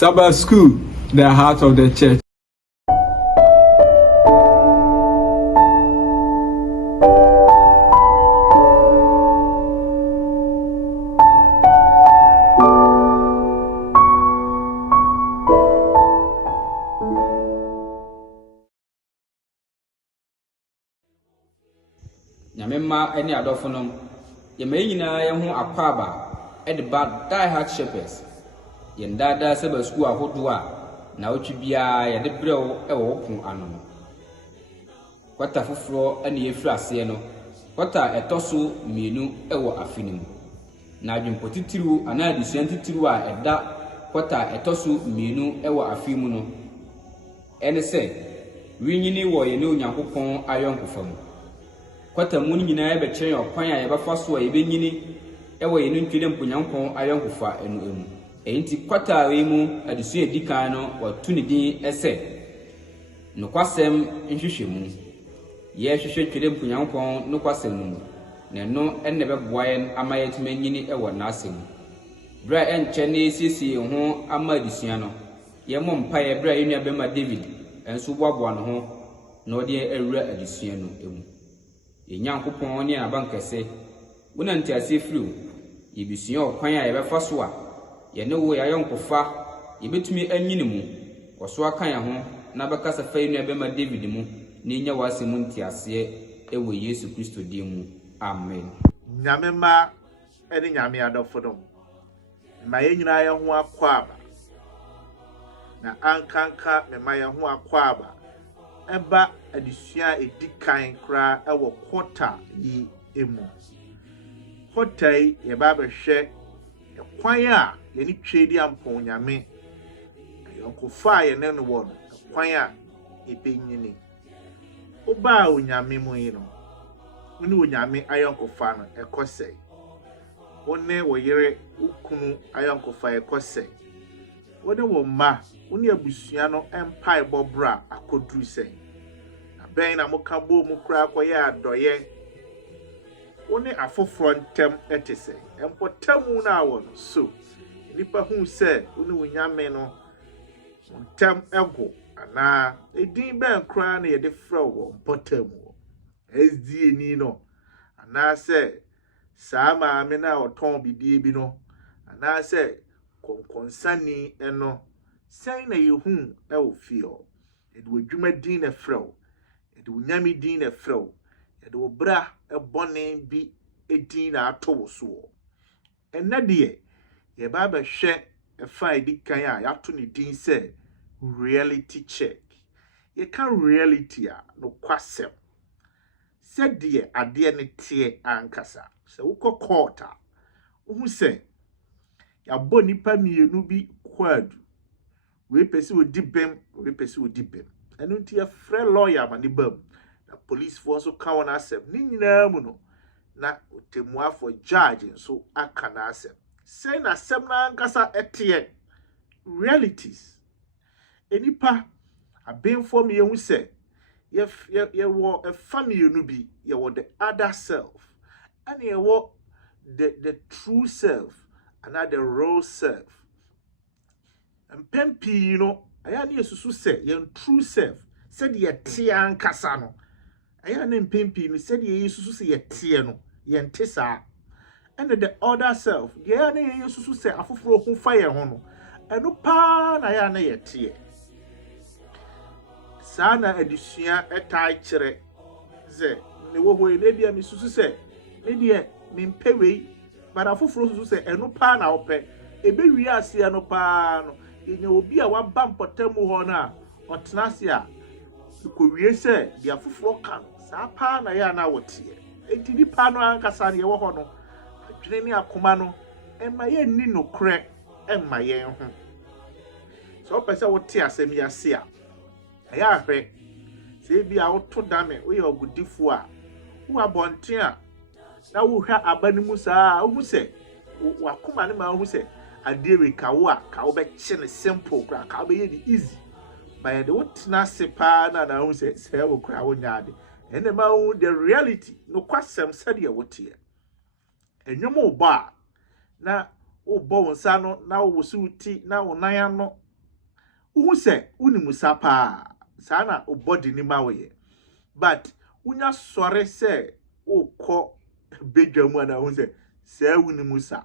Sabbath School, the heart of the church. Nyamema any adofonum, ye may yina yahu akwaba, edba die hard shepherds. Yen dada Sabbath School ahodua, na uchibia ya de brew ewo pun anom. Kwata fufuro ene ye frase no, kwata etoso mienu ewo afinim. Na adwempotitiru ana adisuantitiru a eda kwata etoso mienu ewo afimu no. Ene se, winyini wo ye ne Onyankopon ayonkofam. Kwata mu nyina ebe kyerɛ okwan a yɛbɛfa so a yɛbɛnyini ɛwɔ yɛn ntwede mponyankon ayɔnkofa enu emu. Enti kwata we mu adusu edikan no watu ne din ɛsɛ nokwasɛm nhwehwɛ mu. Yɛhwehwɛ twede mponyankon nokwasɛm mu. Na no ɛnne bɛboa yɛn ama yɛtuma nyini ɛwɔ n'asɛm. Bra ɛnkyɛ ne siesie ho ama adusua no. Yɛmmɔ mpaeɛ bra yɛnua bɛma David ɛnso boaboa no ho na ɔde awura adusua no emu. Nyankopon ne abankɛse wona ntiase firiw yebisua okwan a yɛbɛfa so a yɛne wo yayɔnkofa yɛbɛtumi anyini mu wɔso aka yɛ ho na bɛkasa fa yɛnua bɛma David mu na nya wasɛm ntiase ɛwɔ Yesu Kristo din mu amen. Nyamema ene nyame adɔfo no ma yɛnyina yɛ ho akwaba na ankanka me ma yɛ ho akwaba eba adisua edikan kra ewo kwota yi emu hotai ye ba behwe ekwan a ye ni twedi ampon nyame yonkofa ye ne no wo no ekwan a ebenyini oba onyame mu yi no ni onyame ayonkofa no ekosei wone wo yere ukunu ayonkofa ekosei wone wo ma wone abusua no empire bobra akodru sei ben na muka bo mu kra akoye adoye woni afoforo ntem etese empotamu na wo no so nipa hu se woni wonyame no ntem ego ana edin ben kra na ye de frɛ wo mpotamu sd ni no ana se sama me na oton bibie bi no ana se konkonsani eno sai na yehu e ofio edu adwuma din na frɛ wo de unyami din na frɛw de obra ebone bi edin na ato so ena de ye ba ba hwɛ efa edikan a yato ne din sɛ reality check ye kan reality a no kwasɛm sɛ de ade ne tie ankasa sɛ wokɔ court a wo sɛ ya bɔ nipa mienu bi kwadu we pesi odi bem we pesi odi bem enu nti ya frɛ lawyer ma ne bam na police force so ka wona asɛm ni nyinaa mu no na otemuafo judge so aka na asɛm sɛ na asɛm na ankasa ɛteɛ realities enipa abenfo me yehu sɛ ye wo a family no bi ye wo the other self and ye wo the true self and the real self mpempi you know aya na yesusu sɛ ye true self said ye tie ankasa no aya na mpempi no said ye yesusu sɛ ye tie no ye nte saa and the other self ye na ye yesusu sɛ afoforo ho fa ye ho no eno pa na ya na ye tie saa na adisua etai kyerɛ ze ne wo ho ne bia me susu sɛ ne die me mpewei bara afoforo susu sɛ eno pa na opɛ ebewi ase eno pa no enya obi a waba mpɔtamu hɔ na ɔtena se a kowie sɛ dia foforo ka saa pa na ya na wotie enti ni pa no ankasa ne ye wo hɔ no adwene ne akoma no emma ye ni nokre emma ye ho so pɛ sɛ wote asɛm ya se a aya hwɛ sɛ bi a woto dame wo ye ogudifo a wo abɔnten a na wo hwa abanimu saa wo hu sɛ wakoma ne ma wo hu sɛ ade we kawo a kawo be kye simple kra kawo be ye easy by the what na se pa na hu se wo kra wo nyaade ene ma hu the reality no kwasem sade ya wotie enwom wo ba na wo bo won sa no na wo su ti na wo nan ano Who say unimusapa sana o body ni mawe. But unya sore say o ko bedwamu na who say unimusa.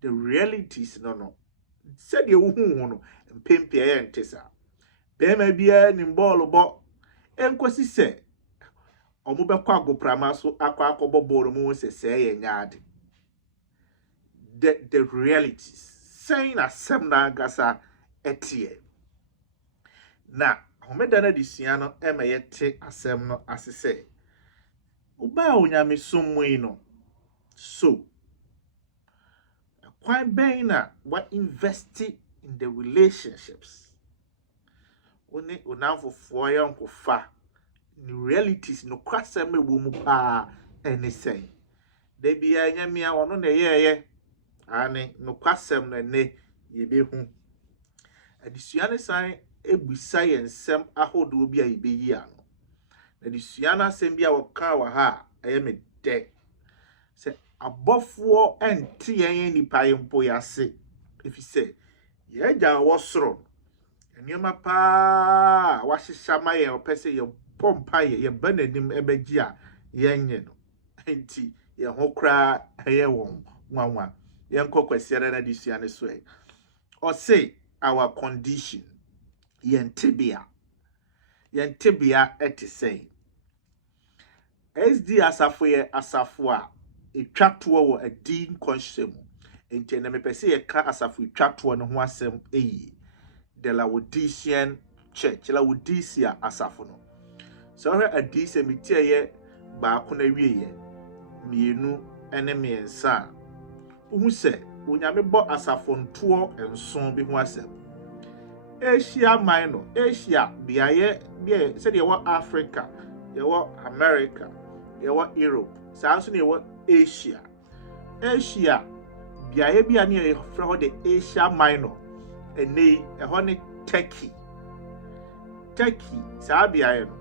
The realities no. Said you who no mpempia entesa. Bema bia ni ball bo enkosi say omubekwa agoprama so akwa akobo ball mu say ye nyaade. The realities saying asem na gasa etie. Na homeda na disia no emeyete asem no asese. Uba onyame somwe no. So kwan ben na what invest in the relationships. One unamfofo yankofa the realities no kwasem ewo mu pa ene say. De bia nyamia ono na yeye ane no kwasem na ne yebehu. Adisua ne san ebisa yensem ahodo bi a yebeyi ano. Adisua na asem bia woka wa ha ayeme de. Se abofo ente yen nipa yempo yase efi se ye gya wo soro enioma pa wa hyehyama ye opese ye pompa ye bananim ebeji a yenye no enti ye ho kra eye won nwanwa ye nkokwasiere na disua ne so e o say our condition yentebia ete say SD asafo a etwato wo adin konhyem enti na mepese ye ka asafo etwato no ho asem eyi the Laodicean church Laodicea asafo no so her adise metie ye ba ko na wiye mienu ene miensa uhu se onyame bo asafo nto enson bi ho asem Asia minor Asia biaye bia se de wo Africa ye wo America ye wo Europe saa so ne wo Asia biaye bia ne ye fra ho de Asia minor ene ho ne Turkey saa biaye no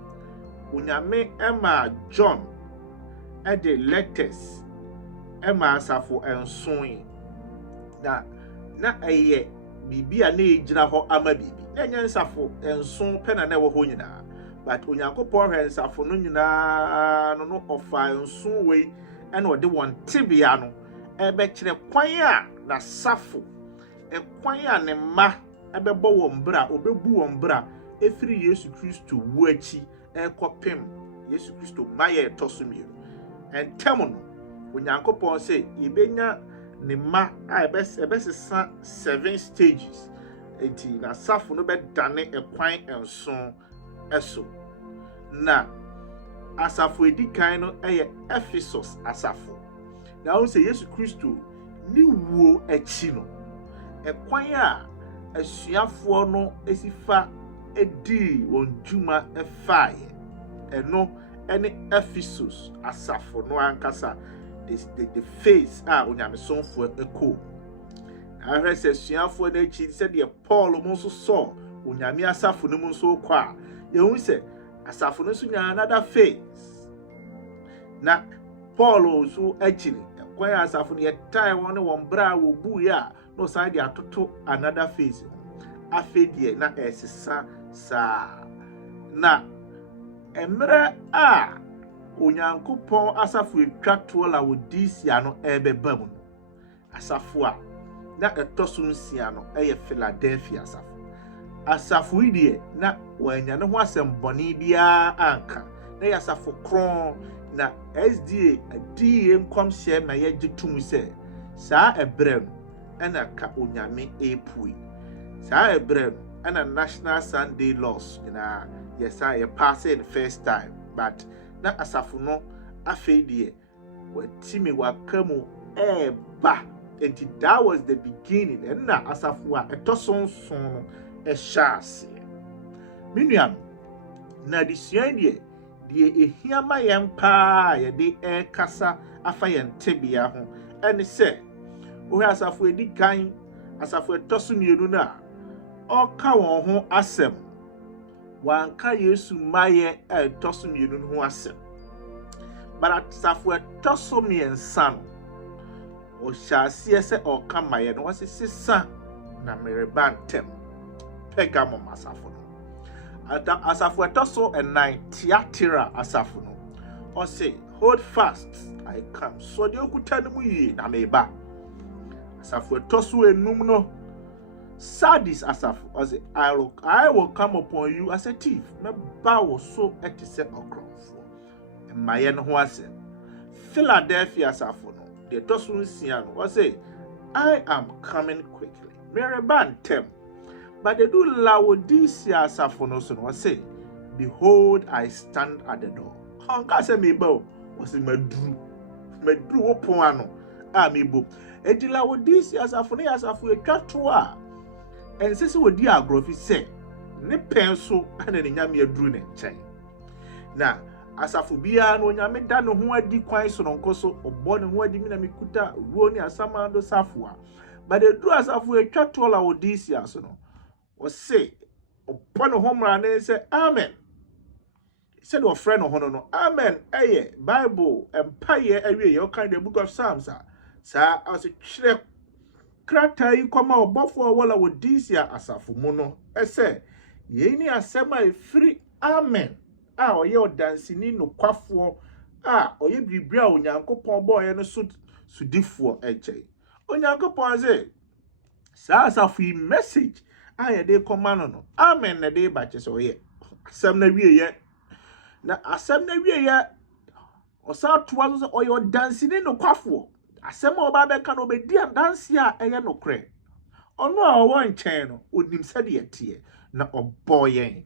unyame ema John de letters ema asafo enson na eye bibia na ejira ho ama bibi enye nsafo enson pena na wo ho nyina but onyankopon hwe nsafo no nyina no ofa enson we ena ode won tibia no ebe kire kwan a na safo kwan a ne ma ebe bo won bra obebu won bra efiri Yesu Kristo wu achi ekopem Yesu Kristo maye tosumiru entemo no onyankopon say ibenya ne ma a ebesesa 7 stages enti na safo no bedane ekwan enson eso na asafo edikan no Ephesus asafo na won say Yesu Kristo ni wuo achi no ekwan a asuafo no esifa edi won juma efaye eno ene Ephesus asafo no ankasa the face onyamesonfo eko ahwe se suafo na chi se de Paul mo so so onyame asafo no mo so kwa ye hu se asafo no so nya another face na Paul so achiri kwa asafo no ye tai won bra wo bu ya no side de atoto another face afedie na esesa sa na emre onyankopon asafo etwato Laodicea no ebeba mu asafo a na etoso nsia no Philadelphia asafo idie na wanya ne ho asemboni bia anka na yasafo kron na SDA adie nkomhye na yegitum se saa ebrem ena ka onyame epui saa ebrem ena national Sunday laws na yesa ye pass it the first time but na asafo no afedie watimi wakamu eba enti that was the beginning and na asafo a etosonson no ehase minuam na disuandie die ehiama yempa ye de kasa afa yentebia ho ene se o asafo edikan asafo etosomienu na oka won ho asem wanka Yesu maye etosomienu ho asem but asafo etosomiensa no o hyase ese oka maye no wasesesa na merebantem Pergamum asafo no. Asafo etoso enai Tiatira asafo no. Or say, hold fast, I come. So the okuta no mu yi na meba. Asafo etoso enum no. Sardis asafo. Or say, I will come upon you as a thief. Me ba wo so etise okrofo. Maye no ho asem. Philadelphia asafo no. The etoso nsia no. Or say, I am coming quickly. Mereban tem. But they do Laodicea asafo no so no. Say, behold, I stand at the door. Honka se mebo. Was medru opon ano. Mebo. Edi Laodicea asafo no asafo etwa to a. Ensese wodi agrofi se. Ne penso ana ne nyame aduru ne nchen. Na asafo bia no nyame da no ho adi kwan so no nkoso obo ne ho adi mi na mikuta ruo ni asamando safo a. But they do asafo etwa to Laodicea so no. Was say upon a home run and say amen. Said to a friend of honor, amen. Aye, Bible, empire, away your kind of book of Psalms. Sir, as a check crater, you come out before walla with this year as a fumono. I say, ye ni a semi free amen. Or your dancing in no quaffo. Or ye be brown, yanko pon boy and a suit sudifo, HA. On yanko pon say, sir, as a free message. Aye, they command no. Amen, na day batches or ye. Asem na wie ye. Na asem na wie ye. Osa towazo or your dancing in no kwafo. Asem oba be kan obedi an dance ya eye no kre. Ono a owo nchen no, onim sade ye na oboyen.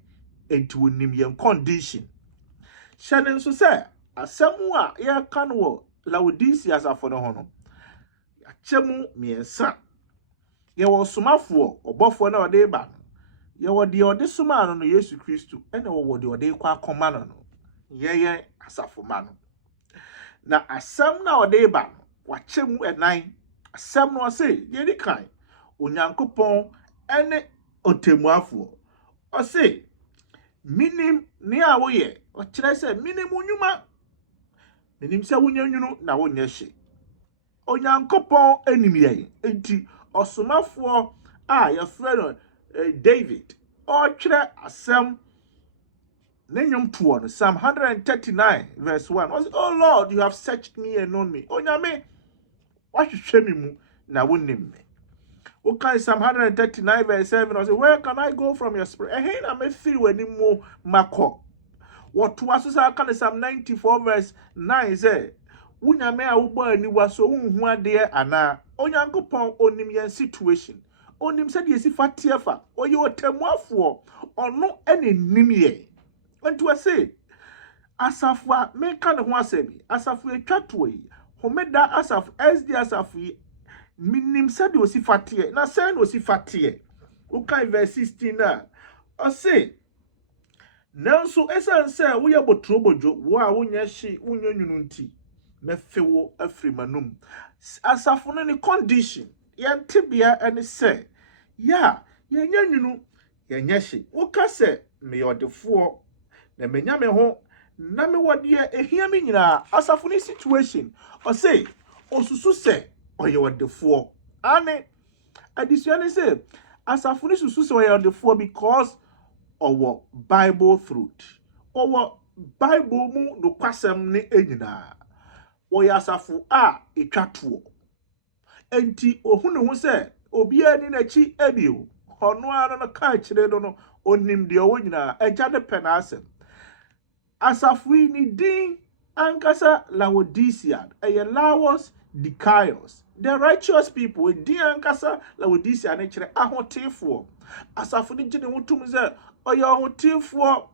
Enti onim ye condition. Shane nso se asem a ye kan wo Laodicea asafo no ho no. Achemu miensa. Ye wo somafo obofo na ode ba no ye wo de ode soma no Yesu Kristo ene wo de ode kwa akoma no ye asafo ma no na asem na ode ba no wachemu enan asem no say ye di kan onyankopon ene otemuafo o say minim ni a wo ye o kire say minim unwuma minim se wonyanyunu na wonye hye onyankopon enim ye enti osomafo your friend David or tire asem nenyum to on Psalm 139 verse 1 was, oh Lord, you have searched me and known me. Onyame what you show me mu na wonim me. Okay, Psalm 139 verse 7 was, where can I go from your spirit? Hey na me feel when mu mako. What was can Psalm 94 verse 9 say Unyame a ubo ani waso unhu ade ana onyankopon onim yen situation onim se de sifa tiefa oye otemuafo ono ene nimye nti we say asafu a me kan ho asabi asafu etwato yi homeda asafu sd asafu minim se de sifa tie na se no sifa tie ukai verse 16 na o say nanso esan se wo ye botrobojo wo a wonya hye wonyanyunu nti mefewo afrimanum asafo no ni condition yentibia ene se ya yenyanyunu yenyehye woka se me yodefo na menya me ho na me wode ehia me nyina asafo ni situation o say osusu se oye wodefo ane additionally say asafo ni susu se oye wodefo because our Bible fruit our Bible mu no kwasem ne enyina woya asafu a etwatuo enti ohunu ho se obi ani na chi ebio hono ara no ka kire no onim de owo nyina eja de penasem asafu ni din ankasa Laodicea Laos Dikaios the righteous people din ankasa Laodicea ne kire ahotefo asafu ni gine hotum se oya ahotefo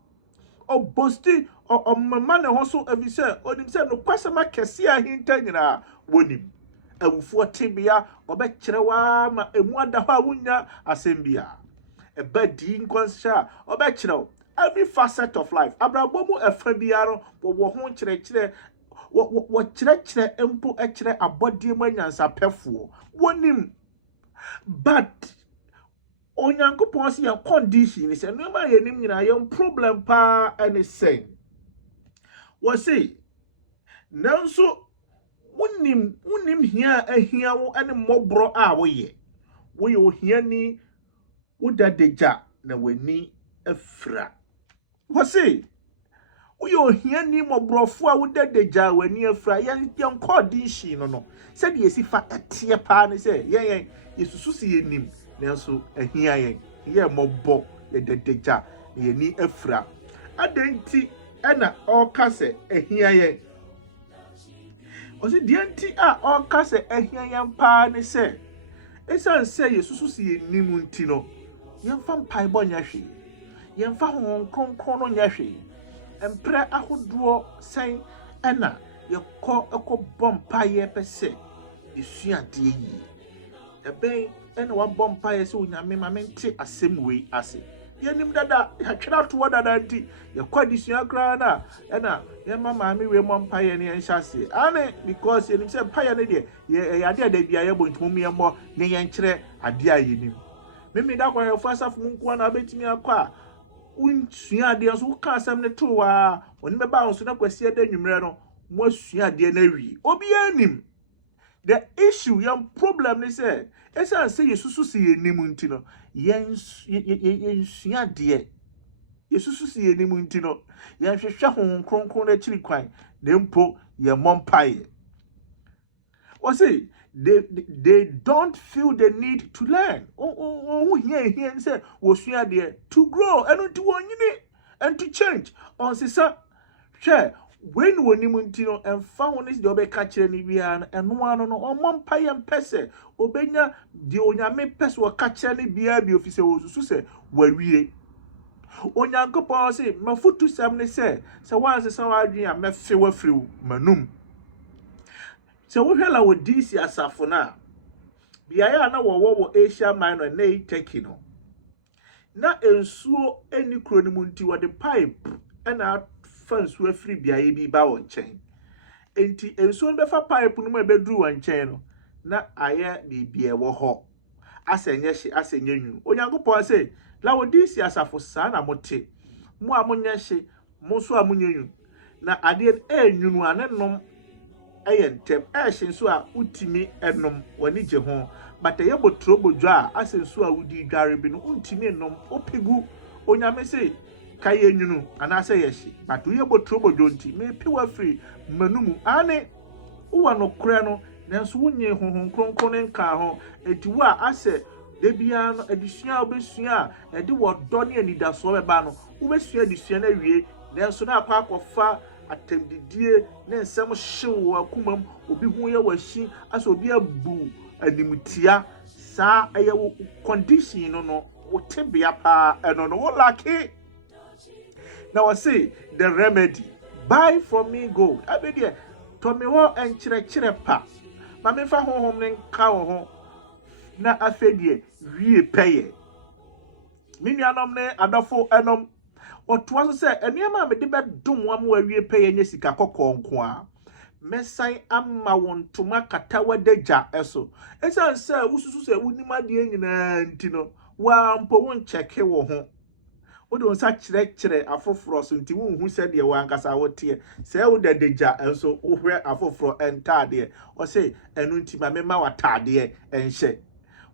obosti o mama ne ho so avise onim se no kwasema kese ahinta nyina wonim awufo tebia obekire wa ma emu ada ho awunya asembia ebadi nkonsha obekire every facet of life abrabomu efa biaro wo ho kire wo kire empo ekire abodie manyansa pefo wonim but onyankopon se ya condition se no ma yenim nyina ye problem pa any say wo say nanso unim hia ahia wo ene mobro a wo ye ohia ni wodadeja na wani afra wose uyo hia ni mobrofo a wodadagya wani afra yen kodi hyi no se de yesifa etie pa ne se yen yesusu se yenim nanso ahia yen ye mobo ye dadagya ye ni afra adenti ena oka se ahia yen osi de anti a oka se ahia yen pa ne se esan se yesusu se yenim nti no yemfa mpai bo nya hwe yemfa hon kronkron no nya hwe empre ahodo sen ena ekọ bompa ye pese esuade yi ebe ena wa bompa ye se onyame ma mente asem wei ase yenim dada ya twera to dada nti yekọ disua kra na ena ye mama me we mompa ye ne enhyase ane because yenim se mpa ye ne de ye ade da bia ye bontum ye mo ne ye nkyere ade ayenim meme da kwa yefo asafo nko na betimi akọ unsua de so ka asem ne to wa oni beba won so na kwasi eda nwumre no mo asua de na wi obi anim the issue yam problem ni say esan say yesusu si yenim nti no yen sua de yesusu si yenim nti no yen hwehwe hon kronkron na chiri kwan na mpo ye mompaye o say they don't feel the need to learn. Here say was there to grow and to wonyini and to change. On sisa share when wonimuntino and found this the obeka ni bia and one no omompaye mpese obenya di onyame pese wo ka kire ni bia bi ofise wo susu se wawie onyankopon say mafutu sam ne say wan sisa wadwen a mefe wafriw manum. So we hela wo DC asafo na biaya na wo Asia Minor na Turkey no na ensuo eni kro ni munti wo de pipe na fansu afri biaya bi ba won chen enti ensuo be fa pipe no ma beduru won chen no na aye bibie wo ho asenye hye asenye nyu onyankopon say la wo DC asafo sa na mote mo amonye hye mo so amonye nyu na ade enyu anenom ayentem ehye so a utimi enom wani je ho but ye botro bodwo a asenso a wudi dware bi no untimi enom opegu onyame se kaye nwunu anase yehye but ye botro bodwo nti me piwa free manumu ane uwa no kure no nanso wonye honhon kronkron nka ho ediwo a ase de bia no edisua obesua a ede wodo ne anidaso beba no ubesua edisua na wie nanso na akwa akofa atemdidie ne nsem hyew akumam obi hu ye wahi aso obi abu animtia sa eye condition no wotebia pa eno no wo lucky. Now I say the remedy buy from me gold abedie to me wo enkyere pa ma me fa honhom ne nka wo ho na afedie wie peye minuanom ne adofo enom otoa so se eniema me de bedom am wawie peye nya sika kokonko a mesan amma wontoma katawa dagya eso esan se ususu se unima de nyina ntino wa mpo won cheke wo ho wode won sa kire afoforo so nti won hu se de wa ankasa wote se wo de dagya enso wo hwe afoforo entade o se enu nti ma me ma watade enhye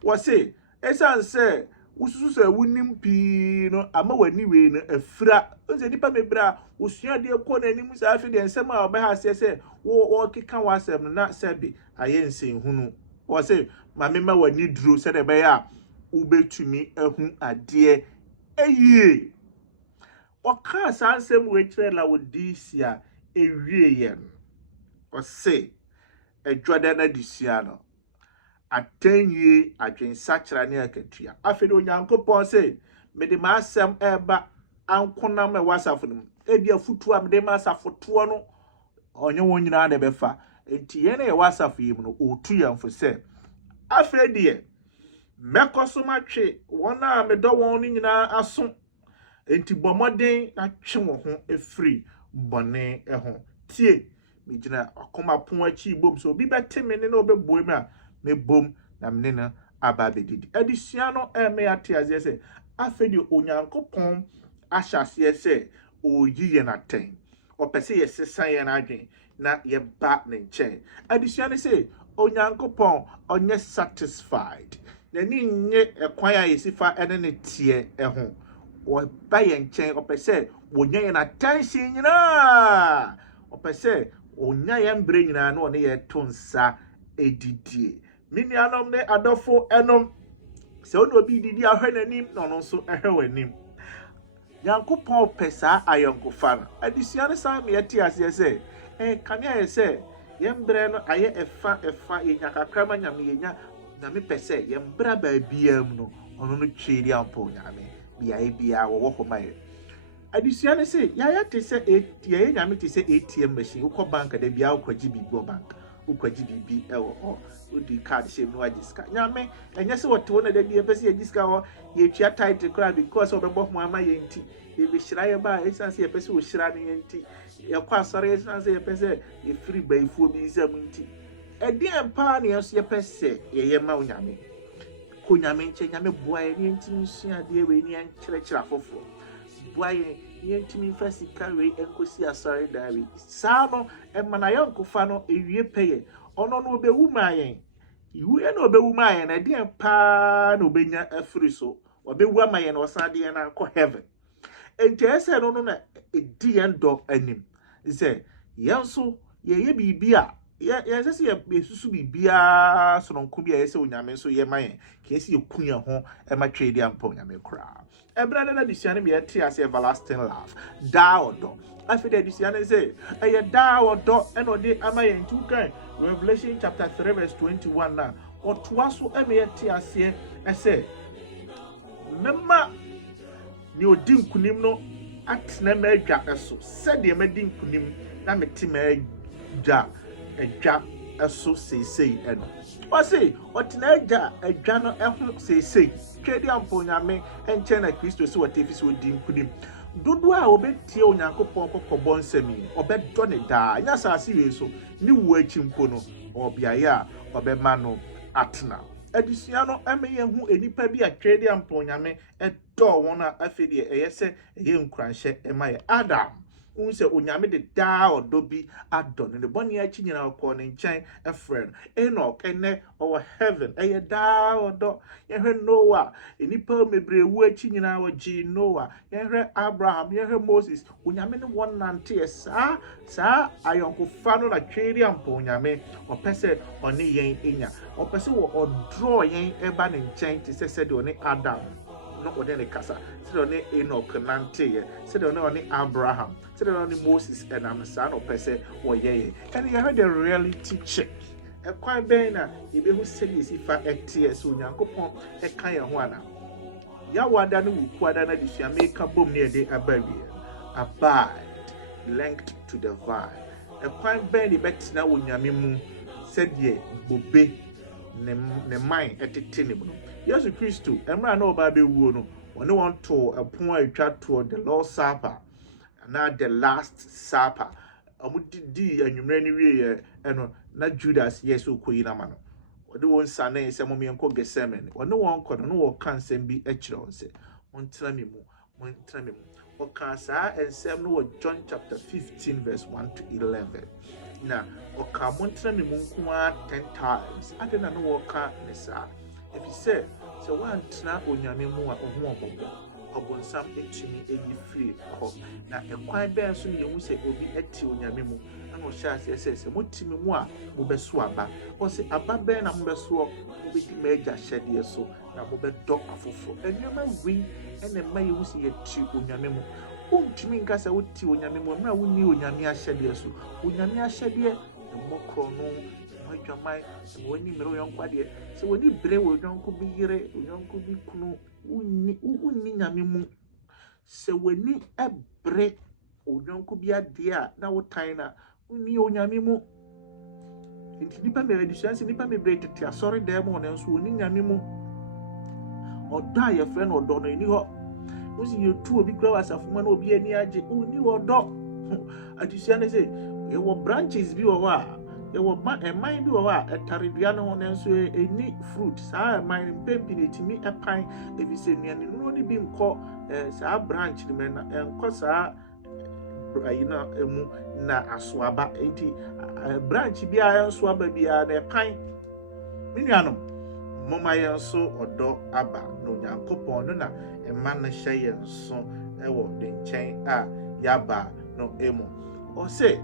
wo se esan se ususu se wunim pi no ama wani we no afira onse nipa mebra usua de ko na anim sa afi de nsem a obeha se wo keka wasem no na sabi ayense hunu wo se ma me ma wani duro se de be ya ubetumi ahu ade eyie oka sansem we kire la wo disia ewie yen o se edwada na disia no atenye adwensakira ne akatua afede onyankopon se mede ma asem eba ankona me wasafo no ebi afutu a mede ma asafoto no onye won nyina na befa enti ye na ye wasafo yim no otu yamfo se afede mekoso matwe wona medo won no nyina aso enti bomoden atwe wo ho efri bone eho tie megyina akoma pon achi bom so obi beteme ne na obeboe me a me bom na mne na aba bedidi adisua no me ate azie se afedi onyankopon ahyase se oyi ye na ten opese ye sesan ye na adwen na ye ba ne nche adisua ne se onyankopon onye satisfied na ni nye ekwan a yesifa ene ne tie eho or buy and chain or per se, would ye an attention, or per se, or nyam bring an one year tonsa ADD. Mini anom ne adofo enom. Se ono bi didi ahwe nanim no no so ehwe wanim. Yankopon pesa ayonkofa no. Adisua ne sa me yati ase se kania ye se yembre no aye efa ye nyakakrama nyame yenya na me pese yembra ba biam no ono no twiri ampo nyame bia wo ho maye. Adisua ne se ya te se ye nyame te se ATM machine ukọ bank da bia ukọji bibi bank ukọji bibi ewo udi card shame no ajiska nyame enye se wote wona da bia pese ajiska ho ye twa title kra because obebo ho ama ye nti ye be hira ye ba esanse ye pese wo hira ne ye nti ye kwa asore esanse ye pese ye free baifuo bi nsam nti edi empa ne ye pese ye ma onyame ko nyame nche nyame boa ye ne nti nsua de we ni ankyerɛkyerɛ afofo boa ye yentimi fasika we enkosi asore dawe saa no emana yankofa no ewie peye ono no obewu mayen iwu e no obewu mayen na de pa na obenya afiri so obewu amayen no osade na akọ heaven enti ese no na edi endo anim se yenso ye bibia ye sese ye susu bibia sononko bia ye se onyame so ye mayen kesi ye kunya ho e ma twedi ampa onyame kra ebrada na disiane me yete as everlasting love da odo afide disiane say eye da odo e no de amayen tu kan Revelation chapter 3 verse 21 na otoa so e me yete as e say mema ni odi nkunim no atena ma adwa eso se de ma di nkunim na meti ma adwa eso seisei eno o say otena adwa no eho seisei twedi amponyame enche na Kristo se wotefi se odi nkunim dodo a obetie onyankopon kokobon nsami obedo ne da nya saase we so ni wo achimpo no obiaye a obema no atena adisua no emeye hu enipa bi atwedi amponyame edo won a afede eyese eye nkranhye emaye Adam unse onyame de da odobi adon ne boni achi nyina ko ne nchen efren Enoch ene o heaven eye da odo ye hwe Noah enipa mebre wu achi nyina wo gi Noah ye hwe Abraham ye hwe Moses onyame ne won nante sa ayonko fa no na tweri ampo onyame opese oni yen enya opese wo odro yen eba ne nchen ti se de oni Adam no odene kasa se oni Enoch nante ye se de oni Abraham se de oni Moses and amsa no pese wo ye and you heard the reality check e kwan ben na e be hu se si fa ets onyankopon e kan ye ho ana ya wada no wuku ada na disia make bom ne de abawie abide linked to the vine e kwan ben de betina wonyame mu se de bobe ne mind etete ne mu Yesu Kristo emra na oba be wuo no one want to apon atwa to the Lord's Supper na the last supper amudi anwumre ni wie eno na Judas yeso koyi na ma no ode won sane se mo menko Gethsemane one won ko no wo kan sem bi akire on se montra me mu o kan sa ensem no John chapter 15 verse 1 to 11 na o ka montra me mu nko 10 times adena no wo ka ne sa if you say so one tna onyame mu a ohu obobo obonsam etimi eni free ko na ekwan ben so ne hu se obi eti onyame mu na o sha se motimi mu a mo beso aba o se aba ben na mo beso obedi meja hyede so na mo bedo afofo enema wi ene ma ye hu se yeti onyame mu ontimi nka se woti onyame mu na woni onyame ahyede so onyame ahyede mokro no adwamai woni mero yonkwadie se woni bre wo yonko bi yire yonko bi kunu unni nyame mu se woni ebre yonko bi ade a na wotan na unni onyame mu nti nipa me reduce nipa me bre tete asori dem ho nenso woni nyame mu odo a ye frɛ no odo no ni ho usi yetu obi kura wasafuma na obi ani age unni odo adisia ne se e wo branches bi wo a e wo mind bi wo a etaredua no ho nenso eni fruit saa mind pempi ne timi epan ebi se nuane no ni bi nko saa branch ni me na enko saa ayina emu na asoaba enti branch bi a enso aba bi a na epan minuanom moma yɛn so ɔdɔ aba na onyankopɔn no na ɛma no hyɛ yɛn so ɛwɔ de nkyɛn a yaba no emu ɔsɛ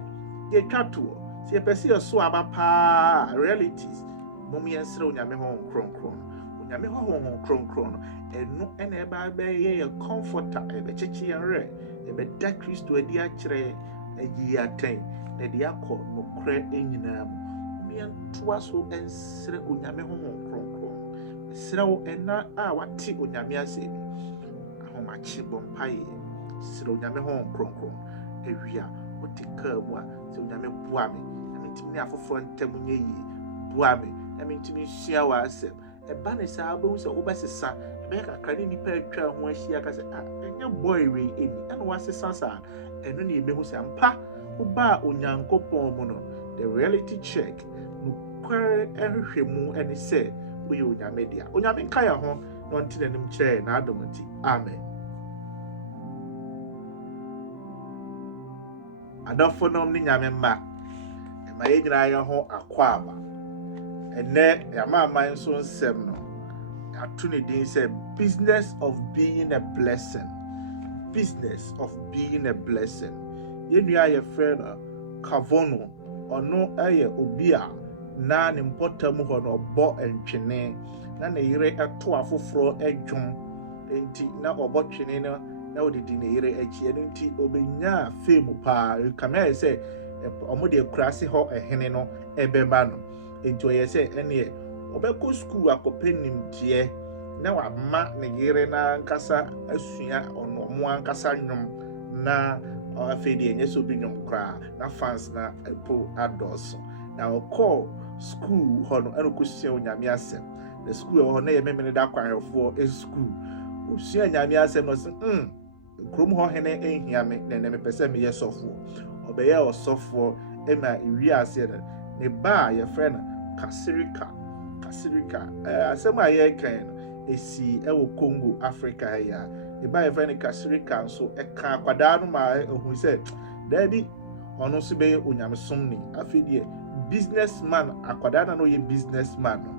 yɛtwa toɔ sɛ yɛpɛ sɛ yɛso aba paa realities mom yɛnsrɛ onyame honhom kronkron no onyame honhom kronkron no ɛno ɛna ɛba bɛyɛ yɛ comforter ɛbɛkyekye yɛn rɛ ɛbɛda kristo adi akyerɛ ayi atɛn na de akɔ nokorɛ nyinaa mu yɛntoa so ɛnsrɛ onyame honhom kronkron ɛsrɛ wo ɛna a wate onyame asɛm ahomakye bɔ mpaeɛ srɛ onyame honhom kronkron awia wote kaa mu a sɛ onyame boa me na mentimi ne afoforɔ ntam nyɛ yie boa me na mentimi nsua wɔ asɛm ɛba ne saa wobɛhu sɛ wobɛsesa ɛbɛyɛ kakra ne nnipa atwa ho ahyia ka sɛ ɛnyɛ bɔe wei ɛni ɛna woasesa saa ɛno ne yɛbɛhu sɛ mpa wobaa onyankopɔn mu no the reality check nokware ɛhwehwɛ mu ɛne sɛ woyɛ onyame dea onyame nka yɛ ho na ɔnte n'anim kyerɛ n'adom nti amen adɔfonom ne nyame mma ɛma yɛn nyinaa yɛn ho akɔ aba ɛnɛ yɛamaaman nso nsɛm no ato ne din sɛ business of being a blessing business of being a blessing yɛnnua yɛfrɛ no kavono ɔno ɛyɛ obi a na ne mpɔtam hɔ no ɔbɔ ntwene na ne yere ɛto afoforɔ adwom nti na ɔbɔ twene no na odidi ne yere akyi ɛno nti obenya fame paa kame ayɛ sɛ ɔmo de kurase hɔ ɛhene no ɛbɛma no nti ɔyɛ sɛ ɛneɛ ɔbɛkɔ school akɔpɛ nimdeɛ na wama ne yere na nkasa asua ɔmo ankasa nnwom na afei deɛ ɛnyɛ sɛ obi nnwom koraa na fans na ɛpo adɔɔso na ɔkɔɔ school hɔ no ɛna ɔkɔsua onyame asɛm na school ɛwɔ hɔ na yɛ memene da akwanhwɛfoɔ school ɔsua onyame asɛm no ɔsɛ kurom hɔ hene ɛnhia me na ɛnɛ mepɛ sɛ meyɛ sɔfoɔ ɔbɛyɛ ɔsɔfoɔ ɛma ewie aseɛ no ne ba a yɛfrɛ no kasirika asɛm a yɛkan no esi ɛwɔ Congo Africa ya ne ba yɛfrɛ no kasirika nso ɛka akwadaa no ma ɛhu sɛ daabi ɔno nso bɛyɛ onyamesomni afei deɛ businessman akwadaa na no yɛ businessman no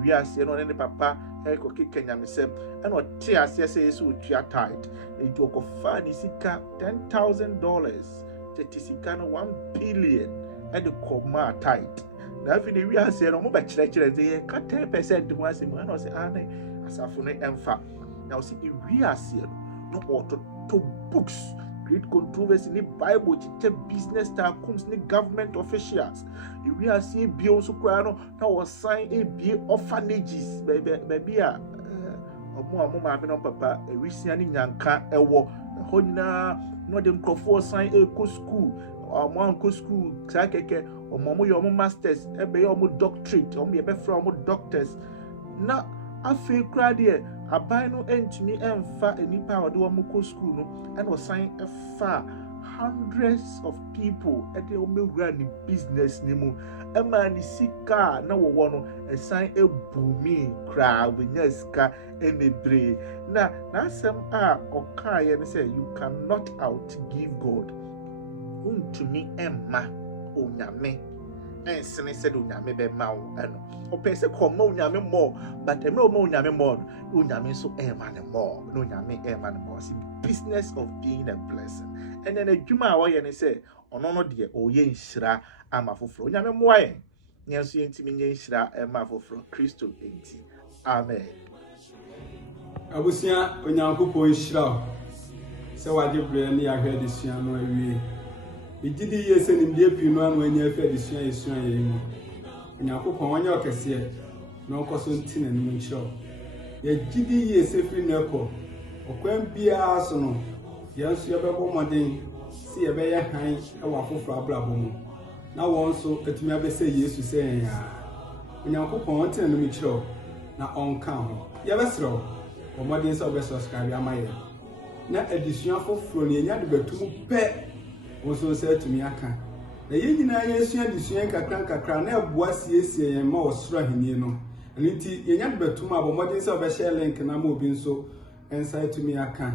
ewie aseɛ no ɔne ne papa ɛkɔ keka nyamesɛm ɛna ɔte aseɛ sɛ yɛsɛ otua tithe nti ɔkɔfa ne sika $10,000 tete sika no 1 billion ɛde kɔma tithe na afei de ewie aseɛ no ɔmo bɛkyerɛkyerɛ sɛ yɛka 10% ho asɛm ɛna ɔsɛ ne asafo no ɛmfa na ɔsɛ ewie aseɛ no na ɔtoto books great controversy ne bible kyekye business tycoons ne government officials ewie aseɛ bio nso koraa no na wɔsan ebie orphanages baabi a ɔmo maame no papa ewisia ne nyanka ɛwɔ hɔ nyinaa na ɔde nkurɔfoɔ san ɛkɔ school ɔmo ankɔ school saa kɛkɛ ɔmo yɛ ɔmo masters ɛbɛyɛ ɔmo doctorate ɔmo yɛbɛfrɛ ɔmo doctors na afei koraa deɛ aban no ɛntumi ɛmfa nipa a ɔde ɔmo kɔ school no ɛna ɔsan ɛfa hundreds of people ɛde ɔmo ewura ne business ne mu ɛma ne sika na wɔwɔ no ɛsan ɛbumi koraa wɔnya sika ɛmebree na n'asɛm a ɔkaeɛ no sɛ you cannot outgive God ntumi ɛmma onyame ɛnsene sɛ de onyame bɛma wo ɛno ɔpɛ sɛ kɔma onyame mmɔ but ɛmɛ ɔma onyame mmɔ no onyame nso ɛma ne mmɔ na onyame ɛma ne mmɔ sɛ business of being a blessing ɛnɛ n'adwuma a wɔyɛ ne sɛ ɔno no deɛ ɔyɛ nhyira ama foforɔ onyame mmoa yɛn nyɛ nso yɛntumi nyɛ nhyira ɛma foforɔ kristo enti amen abusua onyankopɔn nhyira wo sɛ wagye brɛ ne yɛahwɛ de sua no awie Ejidi yie sɛ nimdeɛ pii no ano anya afɛ de sua yɛsua yɛ mu onyankopɔn ɔnyɛ ɔkɛseɛ na ɔkɔ so nti n'anim nkyerɛw yɛgyidi yie sɛ firi no ɛkɔ ɔkwan biara so no yɛn nso yɛbɛbɔ mmɔden sɛ yɛbɛyɛ han ɛwɔ afoforɔ abrabɔ mu na wɔn nso atumi abɛsɛ yesu sɛ yɛn a onyankopɔn ɔnte n'anim nkyerɛw na ɔnka ho yɛbɛserɛ wo ɔmmɔden sɛ ɔbɛsubscribe ama yɛn na adesua foforɔ no yɛnya de bɛtum pɛ wɔso sɛ atumi aka na yɛn nyinaa yɛsua adesua kakra na ɛboa siesie yɛn ma ɔsoro ahenni no ɛno nti yɛnya de bɛtum a ɔmmɔden sɛ ɔbɛhyɛ link na ma obi nso ɛnsa atumi aka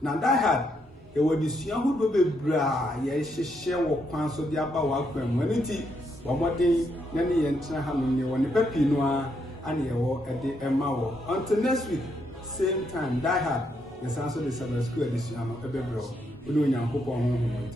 na dahad yɛwɔ adesua ahodoɔ bebree a yɛhyehyɛ wɔ kwan so de aba wɔ akwan mu ɛno nti ɔmmɔden na ne yɛn tena ha no ne wɔ nipa pii no a and your ede emawo. Until next week, same time, die hard. The Sanso de Sabbath School edition of Ebebro. We know Yankopon home.